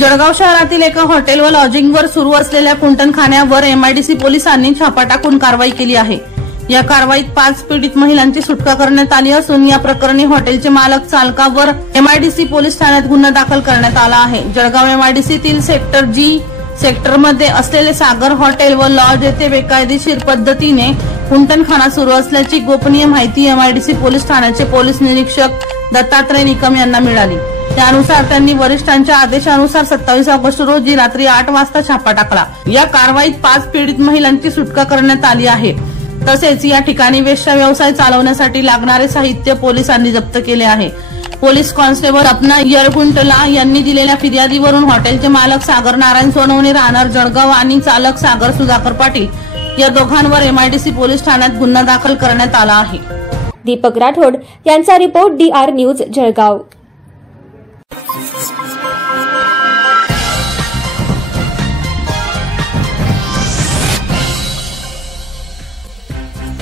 जळगाव शहरातील एका हॉटेल व लॉजिंगवर सुरू असलेल्या कुंटणखान्यावर एमआयडीसी पोलिसांनी छापा टाकून कारवाई केली आहे। या कारवाईत 5 पीडित महिलांची सुटका करण्यात आली असून या प्रकरणी हॉटेलचे मालक चालकावर एमआयडीसी पोलीस ठाण्यात गुन्हा दाखल करण्यात आला आहे। जळगाव एमआयडीसीतील सेक्टर जी सेक्टरमध्ये असलेले सागर हॉटेल व लॉज येथे बेकायदेशीर पद्धतीने कुंटणखाना सुरू असल्याची गोपनीय माहिती एमआयडीसी पोलीस ठाण्याचे पोलीस निरीक्षक दत्तात्रय निकम यांना मिळाली। त्यानुसार त्यांनी वरिष्ठांच्या आदेशानुसार 27 ऑगस्ट रोजी रात्री 8 वाजता छापा टाकला। या कारवाईत 5 पीडित महिलांची सुटका करण्यात आली आहे। तसेच या ठिकाणी वेश्या व्यवसाय चालवण्यासाठी लागणारे साहित्य पोलिसांनी जप्त केले आहे। पोलीस कॉन्स्टेबल अपना यरगुंटला यांनी दिलेल्या फिर्यादीवरून हॉटेलचे मालक सागर नारायण सोनवणे राहणार जळगाव आणि चालक सागर सुधाकर पाटील या दोघांवर एमआयडीसी पोलीस ठाण्यात गुन्हा दाखल करण्यात आला आहे। दीपक राठोड यांचा रिपोर्ट DR न्यूज जळगाव।